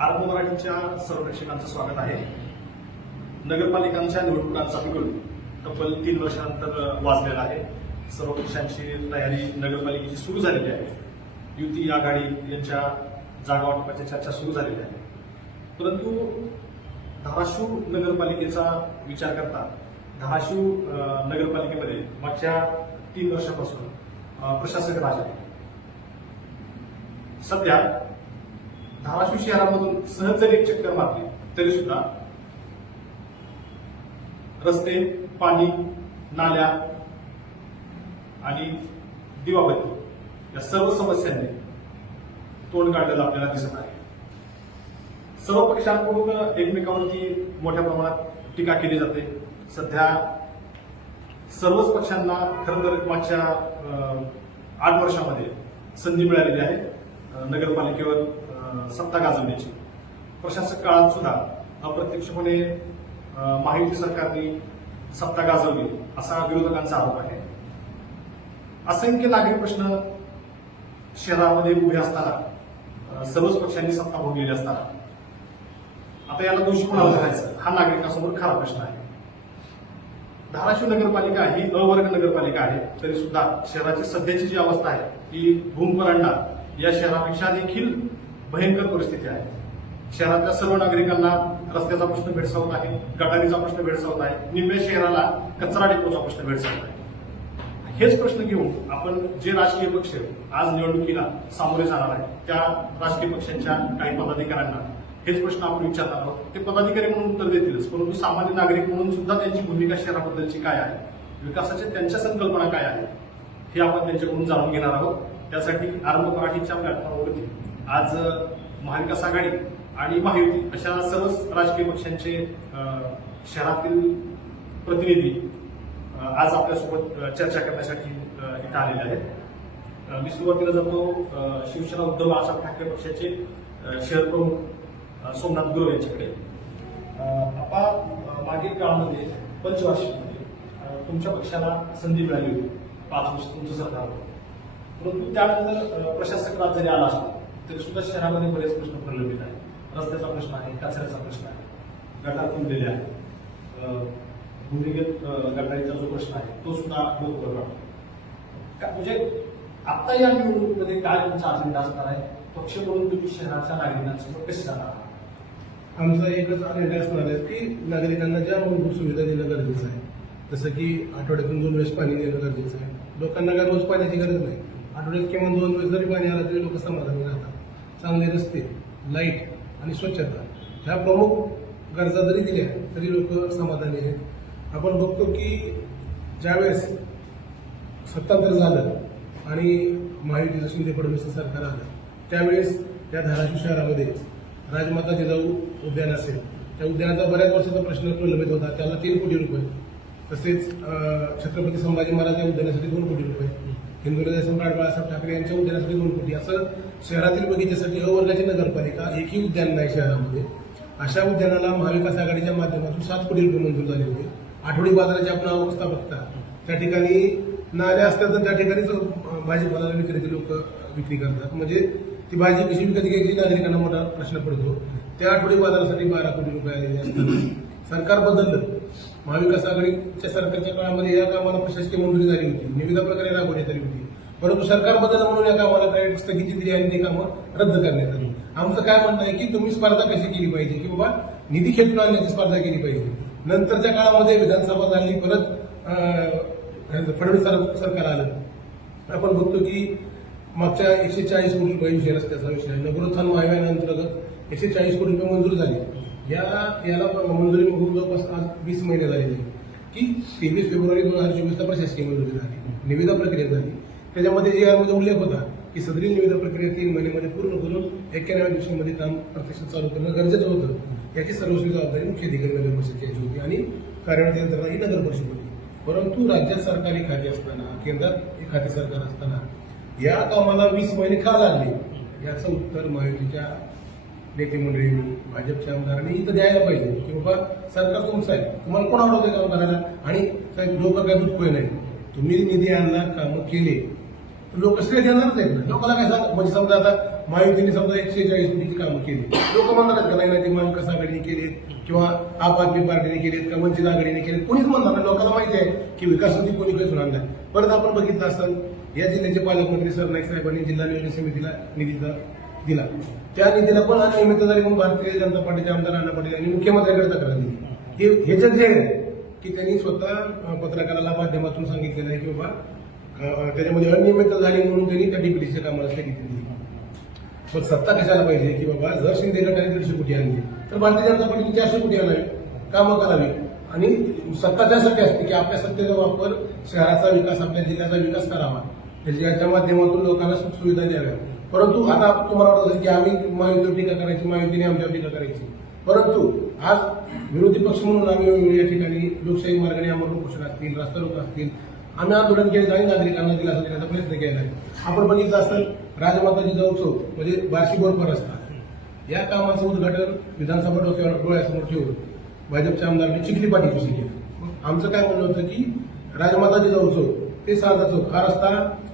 आरंभ मराठीच्या सर्व प्रेक्षकांचं स्वागत आहे. नगरपालिकांच्या निवडणुकांचा बिगुल तब्बल तीन वर्षानंतर वाजलेला आहे. सर्व पक्षांची तयारी नगरपालिकेची सुरू झालेली आहे. युती आघाडी यांच्या जागा वाटपाच्या चर्चा सुरू झालेल्या आहे परंतु धाराशिव नगरपालिकेचा विचार करता धाराशिव नगरपालिकेमध्ये मागच्या तीन वर्षापासून प्रशासक राज आहे सध्या धाराशिव शहरामधून सहज जरी एक चक्कर मारली तरी सुद्धा रस्ते पाणी नाल्या आणि दिवाबत्ती या सर्व समस्यांनी तोंड काढलेलं आपल्याला दिसत आहे. सर्व पक्षांकडून एकमेकांवरती मोठ्या प्रमाणात टीका केली जाते. सध्या सर्वच पक्षांना खरं तर मागच्या अं, आठ वर्षामध्ये संधी मिळालेली आहे. नगरपालिकेवर सत्ता गाजवण्याची प्रशासक काळात सुद्धा अप्रत्यक्षपणे माहिती सरकारने सत्ता गाजवली असा विरोधकांचा आरोप आहे. असंख्य नागरिक प्रश्न शहरामध्ये उभे असताना सर्वच पक्षांनी सत्ता भोगलेली असताना. आता याला दोषी कोणाला धरायचं? हा नागरिकांसमोर खरा प्रश्न आहे. धाराशिव नगरपालिका ही अवर्ग नगरपालिका आहे तरी सुद्धा शहराची सध्याची जी अवस्था आहे ही भूमपरांडा या शहरापेक्षा देखील भयंकर परिस्थिती आहे. शहरातल्या सर्व नागरिकांना रस्त्याचा प्रश्न भेडसावत आहे गटारीचा प्रश्न भेडसावत आहे निम्म्या शहराला कचरा डेपोचा प्रश्न भेडसावत आहे. हेच प्रश्न घेऊन आपण जे राजकीय पक्ष आज निवडणुकीला सामोरे जाणार आहे त्या राजकीय पक्षांच्या काही पदाधिकाऱ्यांना हेच प्रश्न आपण विचारणार आहोत. ते पदाधिकारी म्हणून उत्तर देतीलच परंतु सामान्य नागरिक म्हणून सुद्धा त्यांची भूमिका शहराबद्दलची काय आहे विकासाच्या त्यांच्या संकल्पना काय आहेत हे आपण त्यांच्याकडून जाणून घेणार आहोत. त्यासाठी आरंभ मराठीच्या प्लॅटफॉर्मवरती आज महाविकास आघाडी आणि महायुती अशा सर्वच राजकीय पक्षांचे शहरातील प्रतिनिधी आज आपल्यासोबत चर्चा करण्यासाठी इथं आलेले आहेत. मी सुरुवातीला जातो शिवसेना उद्धव बाळासाहेब ठाकरे पक्षाचे शहर प्रमुख सोमनाथ गुरव यांच्याकडे. आपा मागील काळामध्ये पंचवार्षिकमध्ये तुमच्या पक्षाला संधी मिळाली होती. पाच वर्ष तुमचं सरकार होतं. परंतु त्यानंतर प्रशासक राज जरी आला असतो. तरी सुद्धा शहरामध्ये बरेच प्रश्न प्रलंबित आहेत. रस्त्याचा प्रश्न आहे कचऱ्याचा प्रश्न आहे. गटार तुंबलेले आहे भूमिगत गटारीचा जो प्रश्न आहे तो सुद्धा लोकवर वाटतो का- म्हणजे आता या निवडणुकीमध्ये काय तुमचा अजेंडा असणार आहे? पक्ष म्हणून तुम्ही शहराच्या नागरिकांसमोर कसे जाणार आमचा एकच अजेंडा असणार आहे की नागरिकांना ज्या मूलभूत सुविधा देणं गरजेचं आहे जसं की आठवड्यातून दोन वेळेस पाणी देणं गरजेचं आहे. लोकांना काय रोज पाण्याची गरज नाही. आठवड्यात किमान दोन वेळेस जरी पाणी आलं तरी लोक समाधानी राहतात. चांगले रस्ते लाइट आणि स्वच्छता ह्या प्रमुख गरजा जरी दिल्या तरी लोक समाधानी आहेत. आपण बघतो की ज्यावेळेस सत्तांतर झालं आणि महायुतीचं शिंदे फडणवीस सरकार आलं त्यावेळेस त्या धाराशिव शहरामध्ये राजमाता जिजाऊ उद्यान असेल त्या उद्यानाचा बऱ्याच वर्षाचा प्रश्न प्रलंबित होता त्याला तीन कोटी रुपये. तसेच छत्रपती संभाजी महाराज या उद्यानासाठी दोन कोटी रुपये. हिंदुहृदय सम्राट बाळासाहेब ठाकरे यांच्या उद्यानासाठी दोन कोटी. असं शहरातील बगीच्यासाठी अवर्गाची नगरपालिका एकही उद्यान नाही शहरामध्ये. अशा उद्यानाला महाविकास आघाडीच्या माध्यमातून सात कोटी रुपये मंजूर झाले होते. आठवडी बाजाराची आपण अवस्था बघता त्या ठिकाणी नाल्या असतात तर त्या ठिकाणीच भाजीपाला विक्रेते लोक विक्री करतात. म्हणजे ती भाजी कशी विकत घ्यायची नागरिकांना मोठा प्रश्न पडतो. त्या आठवडी बाजारासाठी बारा कोटी रुपये आलेले असतात. सरकार बदललं. महाविकास आघाडीच्या सरकारच्या काळामध्ये या कामाला प्रशासकीय मंजुरी झाली होती. निविदा प्रकारे राबवण्यात आली होती. परंतु सरकार बदल म्हणून या कामाला काही स्थगिती दिली आणि ते कामं रद्द करण्यात आली. आमचं काय म्हणणं आहे की तुम्ही स्पर्धा कशी केली पाहिजे? की बाबा निधी खेचून आणण्याची स्पर्धा केली पाहिजे. नंतरच्या काळामध्ये विधानसभा झाली परत फडणवीस सरकार आलं. आपण बघतो की मागच्या एकशे चाळीस कोटी रुपये विषय रस्त्याचा विषय आहे. नगरोत्थान महाभियानाअंतर्गत एकशे चाळीस कोटी रुपये मंजूर झाले. या याला मंजुरी मिळून जवळपास आज वीस महिने झालेले की तेवीस फेब्रुवारी दोन हजार चोवीसला प्रशासकीय मंजुरी झाली. निविदा प्रक्रिया झाली. त्याच्यामध्ये जे यामध्ये उल्लेख होता की सदरी निविदा प्रक्रिया तीन महिन्यामध्ये पूर्ण करून एक्क्याण्णव दिवसांमध्ये काम प्रत्यक्षात चालू करणं गरजेचं होतं. याची सर्वस्वी जबाबदारी मुख्य अधिकारी नगर परिषद याची होती आणि कार्यान्वित यंत्रणा ही नगर परिषद होती. परंतु राज्यात सरकारी खाते असताना केंद्रात हे खाते सरकार असताना या कामाला वीस महिने का लागले? याचं उत्तर महायुतीच्या नेते मंडळी भाजपच्या आमदारांनी इथं द्यायला पाहिजे की बाबा सरकार तुमचं आहे. तुम्हाला कोण आवडतं काम करायला आणि काही लोक काय दुःखोय नाही. तुम्ही निधी आणला कामं केले. लोक श्रेय देणारच आहेत ना. लोकांना काय सांग म्हणजे समजा आता महायुतीने समजा एकशे चाळीस कोटीची कामं केली. लोक म्हणणार का नाही नाही ते महाविकास आघाडीने केलीत किंवा आप आदमी पार्टीने केलीत का वंचित आघाडीने केलीत. कोणीच म्हणणार नाही. लोकांना माहिती आहे की विकास निधी कोणी काही आणला नाही. परत आपण बघितलं असाल या जिल्ह्याचे पालकमंत्री सरनाईक साहेबांनी जिल्हा नियोजन समितीला निधीचा दिला. त्या निधीला पण अनियमित झाली म्हणून भारतीय जनता पार्टीचे आमदार अण्णा पाटील यांनी मुख्यमंत्र्यांकडे तक्रार दिली. हे हे जे आहे की त्यांनी स्वतः पत्रकाराला माध्यमातून सांगितलेलं आहे की बाबा त्याच्यामध्ये अनियमितता झाली म्हणून त्यांनी त्या डीपीडीसीच्या कामाला स्थगिती दिली. सत्ता कशाला पाहिजे की बाबा जर शिंदेला काही दीडशे कोटी आणली तर भारतीय जनता पार्टीने चारशे कोटी आणावी कामं करावी. आणि सत्ता त्यासाठी असते की आपल्या सत्तेचा वापर शहराचा विकास आपल्या जिल्ह्याचा विकास करावा. याच्या माध्यमातून लोकांना सुख सुविधा द्याव्या. परंतु आता तुम्हाला वाटत असेल की आम्ही महायुतीवर टीका करायची महायुतीने आमच्यावर टीका करायची. परंतु आज विरोधी पक्ष म्हणून आम्ही वेगवेगळ्या ठिकाणी लोकशाही मार्गाने आम्हाला उपोषण असतील रस्ता रोको असतील आम्ही आंदोलन केले आणि नागरिकांना दिलासा देण्याचा प्रयत्न केला आहे आपण बघितलं असेल राजमाताजी जिजाऊ चौक म्हणजे वार्षिक बरोबर असतात या कामाचं उद्घाटन विधानसभा डोक्यावर डोळ्यासमोर ठेवून भाजपच्या आमदारांनी चिखली पाठीपाशी केलं. आमचं काय म्हणणं होतं की राजमाताजी जिजाऊ चौक ते साधा चौक हा रस्ता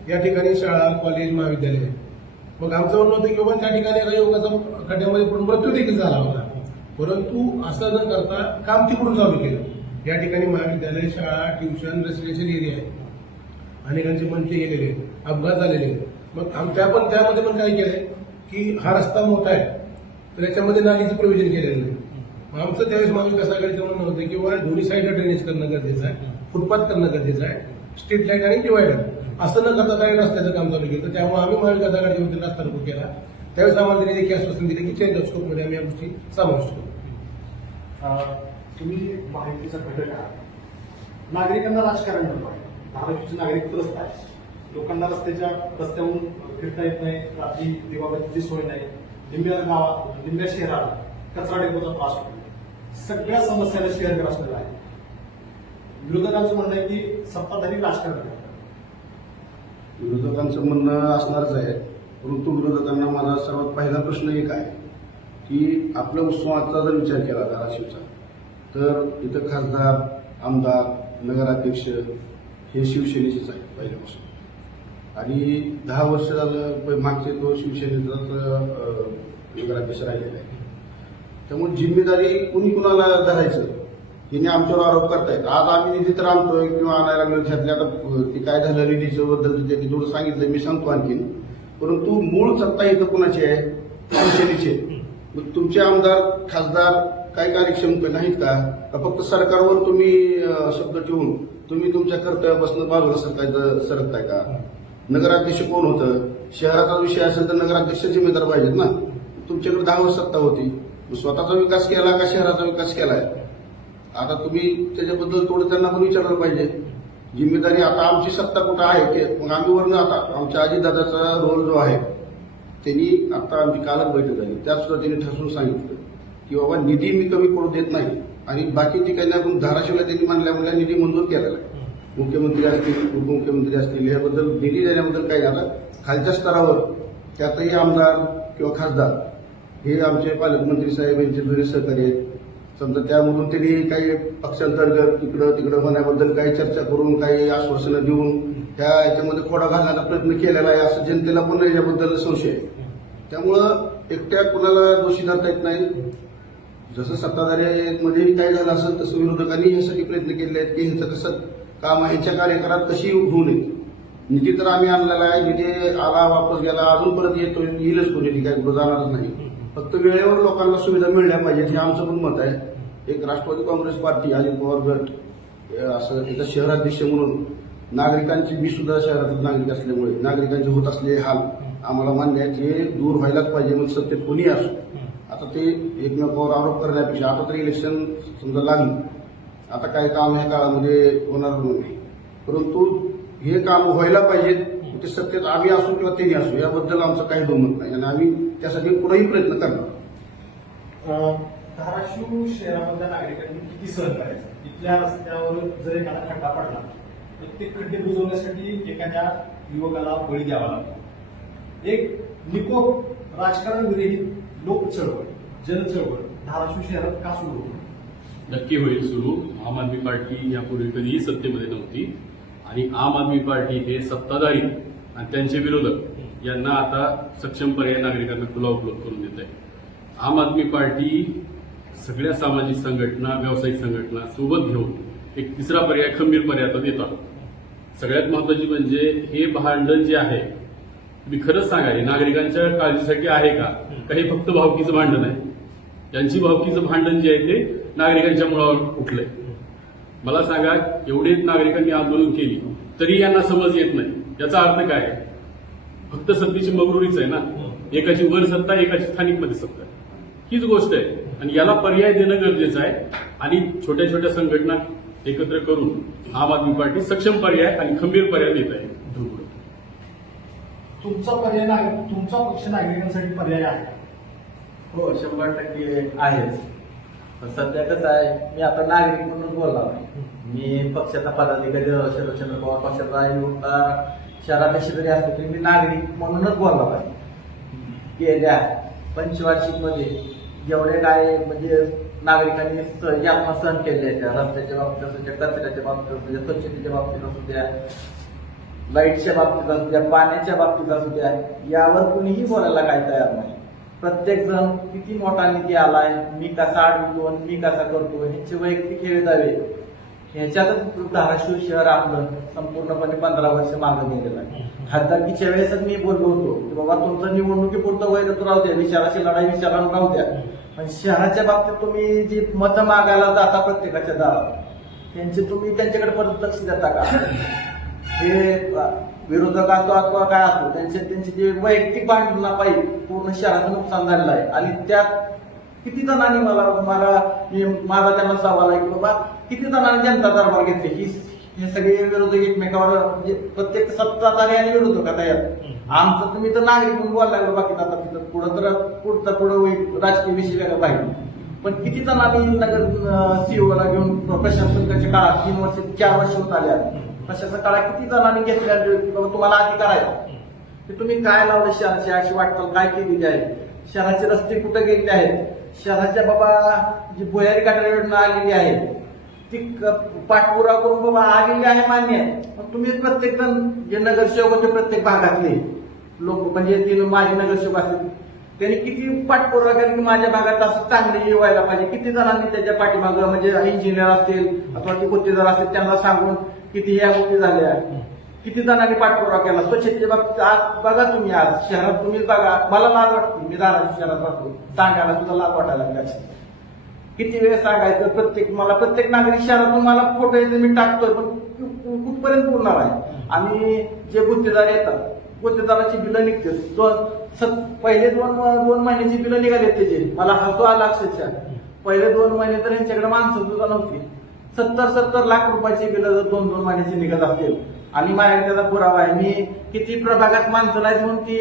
या ठिकाणी शाळा कॉलेज महाविद्यालय आहे. मग आमचं म्हणणं होतं की बाबा त्या ठिकाणी एका युवकाचा खड्ड्यामध्ये पडून मृत्यू देखील झाला होता. परंतु असं न करता काम तिकडून चालू केलं. या ठिकाणी महाविद्यालय शाळा ट्युशन रेसिडेन्शियल एरिया आहे. अनेकांचे मंच गेलेले अपघात झालेले आहेत. मग आम- त्या पण त्यामध्ये पण काय केलंय की हा रस्ता मोठा आहे. तर याच्यामध्ये नालीचं प्रोव्हिजन केलेलं नाही. मग आमचं त्यावेळेस महाविकास आघाडीचं म्हणणं होतं की बाबा दोन्ही साईडला ड्रेनेज करणं गरजेचं आहे. फुटपाथ करणं गरजेचं आहे. स्ट्रीट लाइट आणि डिवायडर असं न करता काही रस्त्याचं काम चालू केलं. त्यामुळे आम्ही महाविकास आघाडीमध्ये रस्ता नको केला. त्यावेळेस आम्हाला त्यांनी देखील आश्वासन दिले की चेंज ऑफ स्कोपमध्ये आम्ही या गोष्टी समाविष्ट करू. तुम्ही माहितीचा घटक आहात. नागरिकांना राजकारण नको आहे. धाराशिवचे नागरिक त्रस्त आहेत. लोकांना रस्त्याच्या रस्त्यावरून फिरता येत नाही. रात्री दिवाबत्तीची सोय नाही. लिंब्या गावात लिंब्या शहराला कचरा डेपोचा त्रास होतो. सगळ्या समस्याला शेअर ग्रासलेला आहे विरोधकांचं म्हणणं आहे की सत्ताधारी राजकारण करतात विरोधकांचं म्हणणं असणारच आहे. परंतु विरोधकांना माझा सर्वात पहिला प्रश्न एक आहे की आपल्या उत्सवाचा जर विचार केला धाराशिवचा तर इथं खासदार आमदार नगराध्यक्ष हे शिवसेनेचेच आहेत पहिल्यापासून. आणि दहा वर्ष झालं प- मागचे तो शिवसेनेचाच नगराध्यक्ष राहिलेला आहे. त्यामुळे जिम्मेदारी कुणी कुणाला धरायचं? हिने आमच्यावर आरोप करतायत. आज आम्ही निधी तर आणतोय किंवा आणायला लागलो त्यातल्या आता ते काय झालं निधीचं बद्दल त्यांनी थोडं सांगितलं मी सांगतो आणखीन. परंतु मूळ सत्ता इथं कोणाची आहे? शिवसेनेची मग तुमचे आमदार खासदार काय कार्यक्षम नाहीत का? फक्त सरकारवर तुम्ही शब्द ठेवून तुम्ही तुमच्या कर्तव्यापासून बाजूला सरकायचं सरकताय का? नगराध्यक्ष कोण होतं? शहराचा विषय असेल तर नगराध्यक्ष जिम्मेदार पाहिजेत ना. तुमच्याकडे दहा वर्ष सत्ता होती. स्वतःचा विकास केला का शहराचा विकास केलाय? आता तुम्ही त्याच्याबद्दल थोडं त्यांना पण विचारलं पाहिजे. जिम्मेदारी आता आमची सत्ता कुठं आहे ते? मग आम्ही वरून आता आमच्या आजीदादाचा रोल जो आहे त्यांनी आता आमची कालच बैठक झाली. त्यात सुद्धा त्यांनी ठसून सांगितलं की बाबा निधी मी कमी पडू देत नाही आणि बाकीची काही नाही पण धाराशिवला त्यांनी मानल्यामुळे म्हणल्या निधी मंजूर केलेला आहे. मुख्यमंत्री असतील उपमुख्यमंत्री असतील याबद्दल निधी देण्याबद्दल काही आता खालच्या स्तरावर त्यातही आमदार किंवा खासदार हे आमचे पालकमंत्री साहेब यांचे जुने सहकारी आहेत. समजा त्यामधून त्यांनी काही पक्षांतर्गत तिकडं तिकडं होण्याबद्दल काही चर्चा करून काही आश्वासनं देऊन त्या याच्यामध्ये खोडा घालण्याचा प्रयत्न केलेला आहे असं जनतेला पण याच्याबद्दल संशय आहे. त्यामुळं एकट्या कुणाला दोषी धरता येत नाही. जसं सत्ताधाऱ्यामध्ये काय झालं असेल तसं विरोधकांनी यासाठी प्रयत्न केले आहेत की ह्यांचं कसं काम ह्याच्या कार्यकाळात कशी होऊ नये. निधी तर आम्ही आणलेला आहे निधी आला वापस गेला अजून परत येतो येईलच कोणी निधी काय कुठं जाणारच नाही. फक्त वेळेवर लोकांना सुविधा मिळल्या पाहिजेत हे आमचं पण मत आहे. एक राष्ट्रवादी काँग्रेस पार्टी अजित पवार गट असं एका शहराध्यक्ष म्हणून नागरिकांची मी सुद्धा शहरातील नागरिक असल्यामुळे नागरिकांचे होत असलेले हाल आम्हाला मान्य आहेत हे दूर व्हायलाच पाहिजे मग सत्य कोणी असो. आता ते एकमेकावर आरोप करण्यापेक्षा आता तर इलेक्शन समजा लागलं. आता काय काम ह्या काळामध्ये होणार नाही. परंतु हे काम व्हायला पाहिजेत. ते सत्तेत आम्ही असू किंवा त्यांनी असू याबद्दल आमचं काही दुमत नाही. आणि आम्ही त्यासाठी पुढेही प्रयत्न करणार. अं, धाराशिव शहरामधल्या नागरिकांनी किती सहन करायचं? इथल्या रस्त्यावर जर एखादा खड्डा पडला तर ते खड्डे बुजवण्यासाठी एखाद्या युवकाला बळी द्यावा लागतो. एक निकोप राजकारण विरहित लोक चळवळ जन चळवळ धाराशिव शहरात का सुरू होती? नक्की होईल सुरू. आम आदमी पार्टी यापूर्वी कधीही सत्तेमध्ये नव्हती. आणि आम आदमी पार्टी हे सत्ताधारी आणि त्यांचे विरोधक यांना आता सक्षम पर्याय नागरिकांना खुला उपलब्ध करून देत आहे. आम आदमी पार्टी सगळ्या सामाजिक संघटना व्यावसायिक संघटना सोबत घेऊन एक तिसरा पर्याय खंबीर पर्याय आता देत आहोत सगळ्यात महत्वाची म्हणजे हे भांडण जे आहे मी खरंच सांगा नागरिकांच्या काळजीसाठी आहे का? काही फक्त भावकीचं भांडण आहे? यांची भावकीचं भांडण जे आहे ते नागरिकांच्या मुळावर उठलंय. मला सांगा एवढे नागरिकांनी आंदोलन केली तरी यांना समज येत नाही. याचा अर्थ काय आहे? फक्त सत्तेची मगरुरीच आहे ना? एकाची वर सत्ता एकाची स्थानिकमध्ये सत्ता. हीच गोष्ट आहे. आणि याला पर्याय देणं गरजेचं आहे. आणि छोट्या छोट्या संघटना एकत्र करून आम आदमी पार्टी सक्षम पर्याय आणि खंबीर पर्याय देत आहे. तुमचा पर्याय तुमचा पक्ष नागरिकांसाठी पर्याय आहे. हो शंभर टक्के आहेच. पण सध्या कसं आहे मी आता नागरिक म्हणून बोलला मी पक्षाचा पदाधिकारी शरदचंद्र पवार पक्षाचा शहराध्यक्ष जरी असतो तरी मी नागरिक म्हणूनच बोलला पाहिजे. गेल्या पंचवार्षिकमध्ये जेवढे काय म्हणजे नागरिकांनी स- यातना सहन केले त्या रस्त्याच्या बाबतीत असू द्या कचऱ्याच्या बाबतीत असू द्या स्वच्छतेच्या बाबतीत असू द्या लाईटच्या बाबतीत असू द्या पाण्याच्या बाबतीत असू द्या यावर कुणीही बोलायला काय तयार नाही. प्रत्येक जण किती मोठा निधी आलाय मी कसा अडवतो मी कसा करतो ह्याचे वैयक्तिक हेवे दावे ह्याच्यातच धाराशिव शहर आपलं संपूर्णपणे पंधरा वर्ष मागे गेलेलं आहे. खासदारकीच्या वेळेसच मी बोललो होतो की बाबा तुमचं निवडणुकीपुरतं वैर तर राहू द्या. विचाराची लढाई विचारानं राहू द्या. पण शहराच्या बाबतीत तुम्ही जी मतं मागायला जाता प्रत्येकाच्या दारात त्यांचे तुम्ही त्यांच्याकडे परत लक्ष देता का? हे विरोधक असो अथवा काय असो त्यांचे त्यांची जे वैयक्तिक भांडणापायी पूर्ण शहराचं नुकसान झालेलं आहे. आणि त्यात किती जणांनी मला मला मी माझा त्यांना सवाल आहे की बाबा किती जणांनी जनता दरबार घेतले? ही हे सगळे विरोधक एकमेकावर म्हणजे प्रत्येक सत्ताधारी आणि विरोधक आता यात आमचं तुम्ही तर नागरिक म्हणून बोलायला बाकी आता तिथं पुढं तर पुढचा पुढं होईल. राजकीय विषय वेगळा पाहिजे. पण किती जणांनी नगर सीओला घेऊन प्रशासनाच्या काळात तीन वर्ष चार वर्ष होत आल्या प्रशासन काळात किती जणांनी घेतल्या की बाबा तुम्हाला अधिकार आहे? की तुम्ही काय लावलं शहराची? अशी वाटतं काय केलेली आहे? शहराचे रस्ते कुठे गेलेले आहेत? शहराच्या बाबा जी भुयारी काटा योजना आलेली आहे. ती पाठपुरावा करून बाबा आलेली आहे मान्य. आहे पण तुम्ही प्रत्येक जण जे नगरसेवक होते प्रत्येक भागातले लोक म्हणजे ते माझे नगरसेवक असतील त्यांनी किती पाठपुरावा केला की माझ्या भागात असं चांगले व्हायला पाहिजे. किती जणांनी त्याच्या पाठीमागं म्हणजे इंजिनियर असतील अथवा ते गुत्तेदार असतील त्यांना सांगून किती ह्या गोष्टी झाल्या. किती जणांनी पाठपुरावा केला? स्वच्छतेच्या बाबतीत आज बघा तुम्ही आज. शहरात तुम्हीच बघा. मला लाज वाटते. मी दाराच्या शहरात राहतो. सांगायला सुद्धा लाज वाटायला लागली किती वेळ सांगायचं? प्रत्येक मला प्रत्येक नागरिक शहरातून मला फोटो येते मी टाकतोय पण कुठपर्यंत पुरणार आहे? आणि जे गुत्तेदार येतात गुत्तेदाराची बिलं निघते दोन सत- पहिले दोन दोन महिन्याची बिलं निघाले त्याचे. मला हसू आला अक्षरशः. पहिले दोन महिने तर यांच्याकडे माणसं सुद्धा नव्हती. सत्तर सत्तर लाख रुपयाची बिलं जर दोन दोन महिन्याची निघत असतील आणि माझ्याकडे त्याचा पुरावा आहे. मी किती प्रभागात माणसं नाही म्हणून ती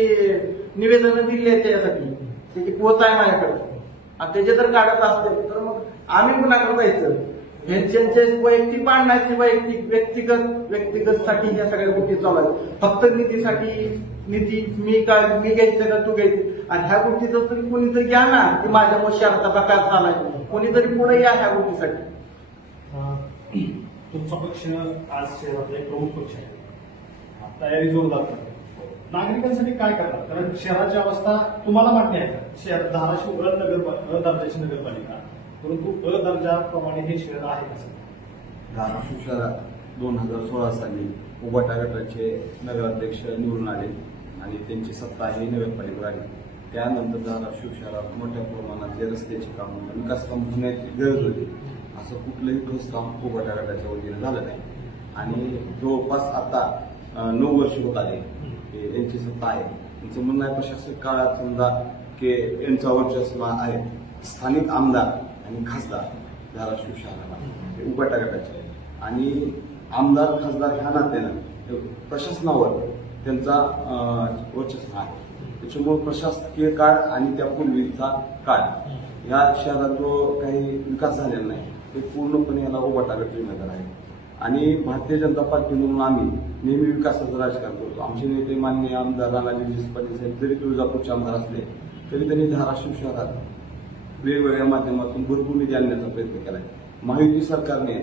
निवेदन दिली आहेत त्याच्यासाठी. त्याची पोच आहे माझ्याकडे. त्याचे जर काढत असते. तर मग आम्ही कुणाकडे जायचं ह्यांचे वैयक्तिक भांडणाची वैयक्तिक व्यक्तिगत व्यक्तिगतसाठी ह्या सगळ्या गोष्टी चालू आहेत. फक्त निधीसाठी निधी मी काय मी घ्यायचं का तू घ्यायचं? आणि ह्या गोष्टीचं तरी कोणीतरी घ्या ना की माझ्यामुळे शहराचा प्रकार झालाय. कोणीतरी पुढे या ह्या गोष्टीसाठी. तुमचा पक्ष आज शहरातला एक प्रमुख पक्ष आहे. तयारी जोरदार नागरिकांसाठी काय करतात कारण शहराची अवस्था तुम्हाला मान्य आहे का? शहर धाराशिव अ नगर दर्जाची नगरपालिका. परंतु अ दर्जाप्रमाणे हे शहर आहे कसं धाराशिव शहरात दोन हजार सोळा साली उबाटा गटाचे नगराध्यक्ष निवडून आले आणि त्यांची सत्ता ही नगरपालिकेवर आली त्यानंतर धाराशिव शहरात मोठ्या प्रमाणात जे रस्त्याची कामं विकास काम होण्याची गरज होती. असं कुठलंही ठोस काम उभटा गटाच्या वतीने झालं नाही. आणि जवळपास आता नऊ वर्ष होत आले. यांची सत्ता आहे. त्यांचं म्हणणं आहे प्रशासक काळात समजा की यांचा वर्चस्व आहे. स्थानिक आमदार आणि खासदार धाराशिव शहराला हे उबाटा गटाचे आहे. आणि आमदार खासदार ह्या नात्यानं प्रशासनावर त्यांचा वर्चस्व आहे. त्याच्यामुळे प्रशासकीय काळ आणि त्या पूर्वीचा काळ या शहरात जो काही विकास झालेला नाही ते पूर्णपणे याला उबाटा गट जिम्मेदार आहे. आणि भारतीय जनता पार्टी म्हणून आम्ही नेहमी विकासाचं राजकारण करतो. आमचे नेते मान्य आमदार राणाजी पाटील साहेब जरी तुळजापूरचे आमदार असले तरी त्यांनी धाराशिव शहरात वेगवेगळ्या माध्यमातून भरपूर निधी आणण्याचा प्रयत्न केला आहे महायुती सरकारने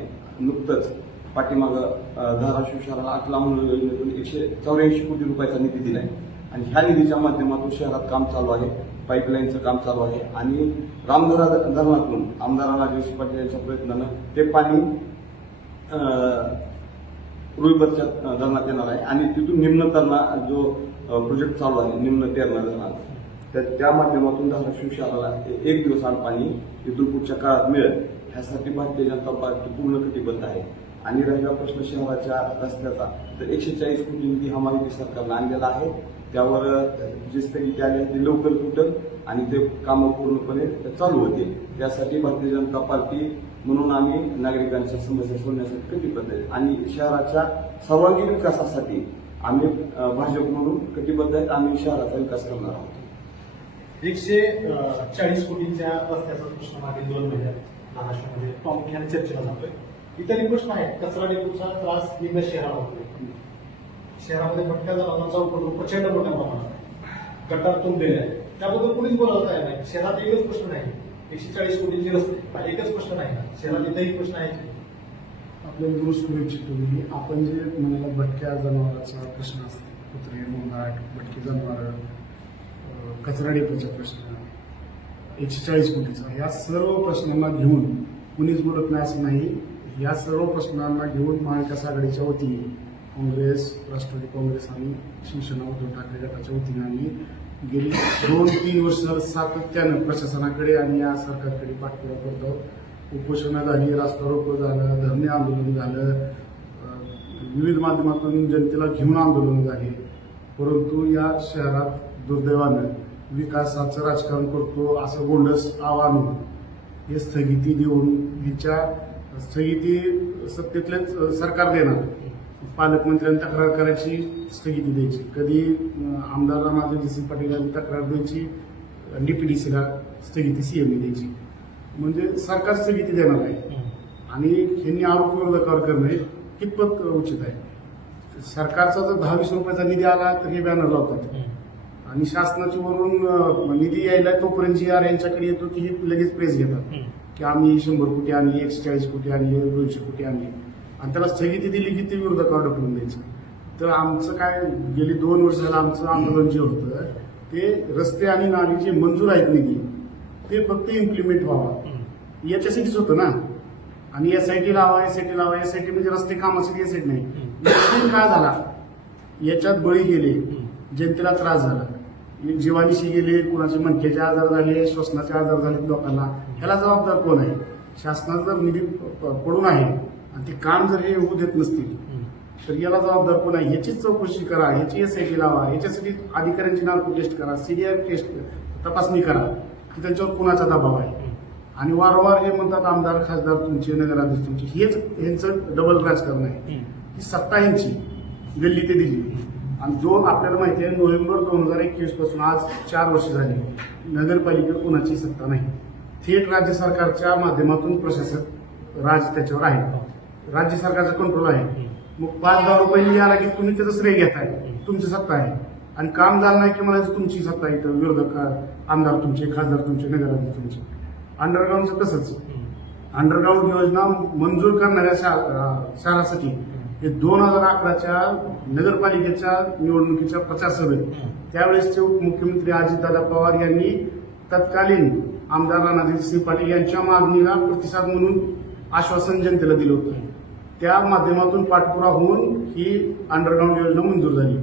नुकतंच पाठीमागं धाराशिव शहराला आठला म्हणून योजनेतून एकशे चौऱ्याऐंशी कोटी रुपयाचा निधी दिला आहे आणि ह्या निधीच्या माध्यमातून शहरात काम चालू आहे पाईपलाईनचं काम चालू आहे आणि रामधरा धरणातून आमदार जयश्री पाटील यांच्या प्रयत्नानं ते पाणी रुईबतच्या धरणात येणार आहे. आणि तिथून निम्न त्यांना जो प्रोजेक्ट चालू आहे निम्न तेरणा धरणात तर त्या माध्यमातून धाराशिव शहराला एक दिवस आड पाणी इथून पुढच्या काळात मिळेल. ह्यासाठी भारतीय जनता पार्टी पूर्ण कटिबद्ध आहे. आणि राहिला प्रश्न शहराच्या रस्त्याचा. तर एकशे चाळीस कोटी निधी हा माहिती सरकारनं आणलेला आहे. त्यावर जे जी स्थगिती आली ती लवकर तुटेल आणि ते कामं पूर्णपणे चालू होतील. त्यासाठी भारतीय जनता पार्टी म्हणून आम्ही नागरिकांच्या समस्या सोडण्यासाठी कटिबद्ध आहे आणि शहराच्या सर्वांगीण विकासासाठी आम्ही भाजप म्हणून कटिबद्ध आहेत आम्ही शहराचा विकास करणार आहोत. एकशे चाळीस कोटींच्या रस्त्याचा प्रश्न मागे दोन महिन्यात महाराष्ट्रामध्ये प्रामुख्याने चर्चेला जातोय. इतरही प्रश्न आहेत. कचरा डेपूचा त्रास निम्न शहराला होतोय शहरामध्ये भटक्या जनावरांचा उपद्रव प्रचंड मोठ्या प्रमाणात आहे. गटार आहे त्याबद्दल कोणीच बोलावता तयार नाही. शहरात एकच प्रश्न नाही. एकशे चाळीस कोटींचे रस्ते. हा एकच प्रश्न नाही ना. शहरात इथंही प्रश्न आहे. आपल्याला दुरुस्त करू इच्छितो मी आपण जे म्हणाला भटक्या जनावराचा प्रश्न असतो कुत्रे मुंगाट भटकी जनावर कचरा डेपोचा प्रश्न एकशे चाळीस कोटीचा या सर्व प्रश्नांना घेऊन कुणीच बोलत नाही असं नाही. या सर्व प्रश्नांना घेऊन महाविकास आघाडीच्या वतीने काँग्रेस राष्ट्रवादी काँग्रेस आणि शिवसेना उद्धव ठाकरे गटाच्या वतीने आम्ही गेली दोन तीन वर्ष सातत्यानं प्रशासनाकडे आणि या सरकारकडे पाठपुरा करतो उपोषणं झाली रास्ता रोको झालं धरणे आंदोलन झालं विविध माध्यमातून जनतेला घेऊन आंदोलन झाले. परंतु या शहरात दुर्दैवानं विकासाचं राजकारण करतो असं गोंडस आव्हान हे स्थगिती देऊन ह्याच्या स्थगिती सत्तेतलेच सरकार देणार. पालकमंत्र्यांनी तक्रार करायची स्थगिती द्यायची. कधी आमदार रामाजी सी पाटील यांनी तक्रार द्यायची डीपीडीसीला स्थगिती सीएमने द्यायची. म्हणजे सरकार स्थगिती देणार आहे. आणि ह्यांनी आरोप विरोधकावर करणं हे कितपत उचित आहे? सरकारचा जर दहा वीस रुपयाचा निधी आला तर हे बॅनर लावतात. आणि शासनाच्या वरून निधी यायला तोपर्यंत जी आर यांच्याकडे येतो की हे लगेच प्रेस घेतात. की आम्ही शंभर कोटी आणली एकशे चाळीस कोटी आणली दोनशे कोटी आणली. आणि त्याला स्थगिती दिली की ते विरोधकावर ढकलून द्यायचं? तर आमचं काय गेली दोन वर्ष झालं आमचं आंदोलन जे होतं ते रस्ते आणि नाली जे मंजूर आहेत निधी ते फक्त इम्प्लिमेंट व्हावा. याच्यासाठीच होतं ना? आणि एस आय टी लावा एस आय टी लावा एस आय टी म्हणजे रस्ते कामासाठी एस आय टी नाही काय झाला? याच्यात बळी गेले जनतेला त्रास झाला. जीवानिशी गेले कुणाचे मणक्याचे आजार झाले श्वसनाचे आजार झाले लोकांना. ह्याला जबाबदार कोण आहे? शासनाचा निधी पडून आहे. आणि ते काम जर हे होऊ देत नसतील तर याला जबाबदार कोण आहे? याचीच चौकशी करा ह्याची एस आय टी लावा ह्याच्यासाठी अधिकाऱ्यांची नार्को टेस्ट करा सिरियर टेस्ट तपासणी करा की त्यांच्यावर कुणाचा दबाव आहे. आणि वारंवार हे म्हणतात आमदार खासदार तुमचे नगराध्यक्ष तुमचे हेच ह्यांचं डबल राजकारण आहे. ही सत्ता ह्यांची गल्ली ते दिल्ली. आणि जो आपल्याला माहिती आहे नोव्हेंबर दोन हजार एकवीसपासून आज चार वर्ष झाली नगरपालिकेत कोणाची सत्ता नाही. थेट राज्य सरकारच्या माध्यमातून प्रशासक राज त्याच्यावर आहे. राज्य सरकारचा कंट्रोल आहे. मग पाच दहा रुपये आला की तुम्ही त्याचं श्रेय घेताय. तुमची सत्ता आहे. आणि काम झालं नाही की म्हणायचं तुमची सत्ता आहे इथं. विरोधक आमदार तुमचे खासदार तुमचे नगराध्यक्ष तुमचे. अंडरग्राऊंडचं तसंच. अंडरग्राऊंड योजना मंजूर करणाऱ्या शहरासाठी हे दोन हजार अकराच्या नगरपालिकेच्या निवडणुकीच्या प्रचार सभेत त्यावेळेसचे मुख्यमंत्री अजितदादा पवार यांनी तत्कालीन आमदार राणाजी सिंह पाटील यांच्या मागणीला प्रतिसाद म्हणून आश्वासन जनतेला दिलं होतं. त्या माध्यमातून पाठपुरा होऊन ही अंडरग्राऊंड योजना मंजूर झाली.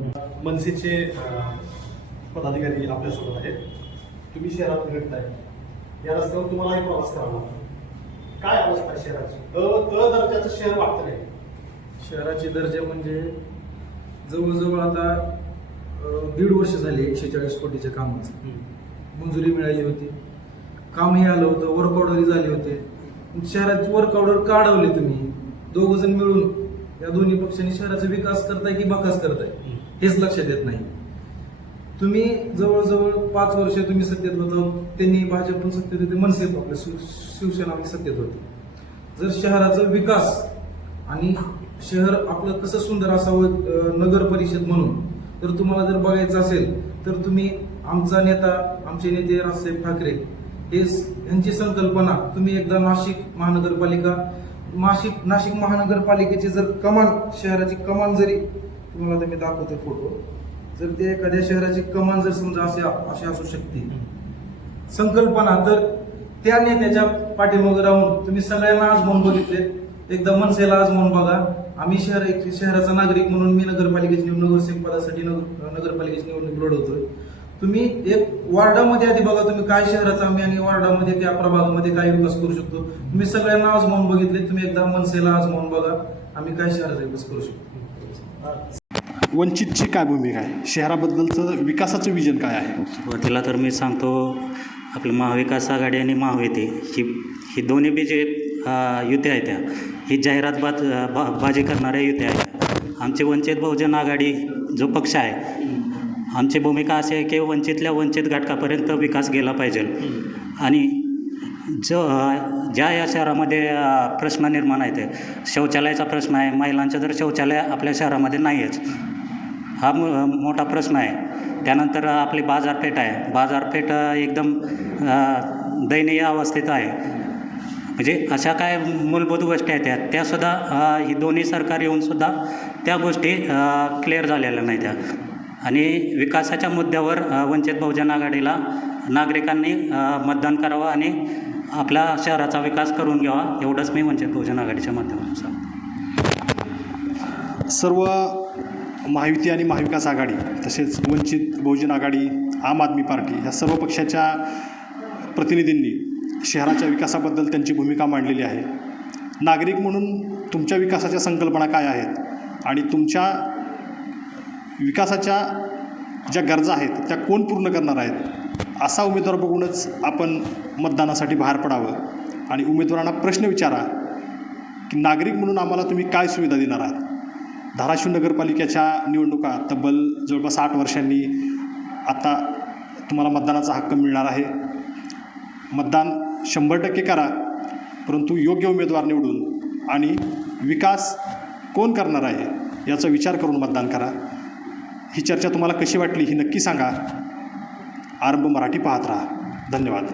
मनसेचे पदाधिकारी आपल्यासोबत आहेत. तुम्ही शहरात फिरताय या रस्त्यावर तुम्हालाही प्रवास करावा लागतो. काय अवस्था शहराची? अ अ दर्जाचं शहर वाटतं नाही शहराचे दर्जा म्हणजे जवळजवळ आता दीड वर्ष झाली एकशे चाळीस कोटीच्या कामाचं मंजुरी मिळाली होती. कामही आलं होतं वर्क ऑर्डरही झाले होते. शहराचे वर्क ऑर्डर काढवले तुम्ही. दोघ जण मिळून या दोन्ही पक्षांनी शहराचा विकास करताय की बकास करताय? हेच लक्षात येत नाही. तुम्ही जवळजवळ पाच वर्ष तुम्ही सत्तेत होता त्यांनी भाजप पण सत्तेत होते मनसे आपल्या शिव- शिवसेना सत्तेत होते. जर शहराचा विकास आणि शहर आपलं कसं सुंदर असावं नगर परिषद म्हणून जर तुम्हाला जर बघायचं असेल तर तुम्ही आमचा नेता आमचे नेते राजसाहेब ठाकरे हे यांची संकल्पना तुम्ही एकदा नाशिक महानगरपालिका नाशिक नाशिक महानगरपालिकेची जर कमान शहराची कमान जरी तुम्हाला मी दाखवते फोटो जर ते एखाद्या शहराची कमान जर समजा असे अशी असू शकते. संकल्पना तर त्या नेत्याच्या पाठीमागे राहून तुम्ही सगळ्यांना आज म्हणून बघितले एकदा मनसेला आज म्हणून बघा. आम्ही शहर एक शहराचा नागरिक म्हणून मी नगरपालिकेची निवडणूक नगरसेवक पदासाठी नगर नगरपालिकेची निवडणूक लढवतोय. तुम्ही एक वॉर्डामध्ये आधी बघा तुम्ही काय शहराचा आम्ही आणि वॉर्डामध्ये त्या प्रभागामध्ये काय विकास करू शकतो. तुम्ही सगळ्यांना आजमावून बघितले तुम्ही एकदा मनसेला आजमावून बघा आम्ही काय शहराचा विकास करू शकतो. वंचितची काय भूमिका आहे? शहराबद्दलचं विकासाचं विजन काय आहे? सुरुवातीला तर मी सांगतो आपलं महाविकास आघाडी आणि महायुती ही ही दोन्ही बी जे अ, युत्या आहेत त्या. ही जाहिरात बाज बा बाजी करणाऱ्या युत्या आहेत आमची वंचित बहुजन आघाडी जो पक्ष आहे आमची भूमिका अशी आहे की वंचितल्या वंचित घटकापर्यंत विकास गेला पाहिजे. आणि जो ज्या या शहरामध्ये प्रश्न निर्माण आहेत शौचालयाचा प्रश्न आहे महिलांचं जर शौचालय आपल्या शहरामध्ये नाही आहेच हा मो मोठा प्रश्न आहे. त्यानंतर आपली बाजारपेठ आहे. बाजारपेठ एकदम दयनीय अवस्थेत आहे. म्हणजे अशा काय मूलभूत गोष्टी आहेत त्या त्यासुद्धा ही दोन्ही सरकार येऊनसुद्धा त्या गोष्टी क्लिअर झालेल्या नाही त्या आणि विकासाच्या मुद्द्यावर वंचित बहुजन आघाडीला नागरिकांनी मतदान करावं आणि आपल्या शहराचा विकास करून घ्यावा एवढंच मी वंचित बहुजन आघाडीच्या माध्यमातून सांगतो. सर्व महायुती आणि महाविकास आघाडी तसेच वंचित बहुजन आघाडी आम आदमी पार्टी ह्या सर्व पक्षाच्या प्रतिनिधींनी शहराच्या विकासाबद्दल त्यांची भूमिका मांडलेली आहे. नागरिक म्हणून तुमच्या विकासाच्या संकल्पना काय आहेत? आणि तुमच्या विकासाच्या ज्या गरजा आहेत त्या कोण पूर्ण करणार आहेत? असा उमेदवार बघूनच आपण मतदानासाठी बाहेर पडावं आणि उमेदवारांना प्रश्न विचारा की नागरिक म्हणून आम्हाला तुम्ही काय सुविधा देणार आहात? धाराशिव नगरपालिकेच्या निवडणुका तब्बल जवळपास आठ वर्षांनी आता तुम्हाला मतदानाचा हक्क मिळणार आहे. मतदान शंभर टक्के करा परंतु योग्य उमेदवार निवडून आणि विकास कोण करणार आहे याचा विचार करून मतदान करा. ही चर्चा तुम्हाला कशी वाटली ही नक्की सांगा. आरंभ मराठी पाहत राहा. धन्यवाद.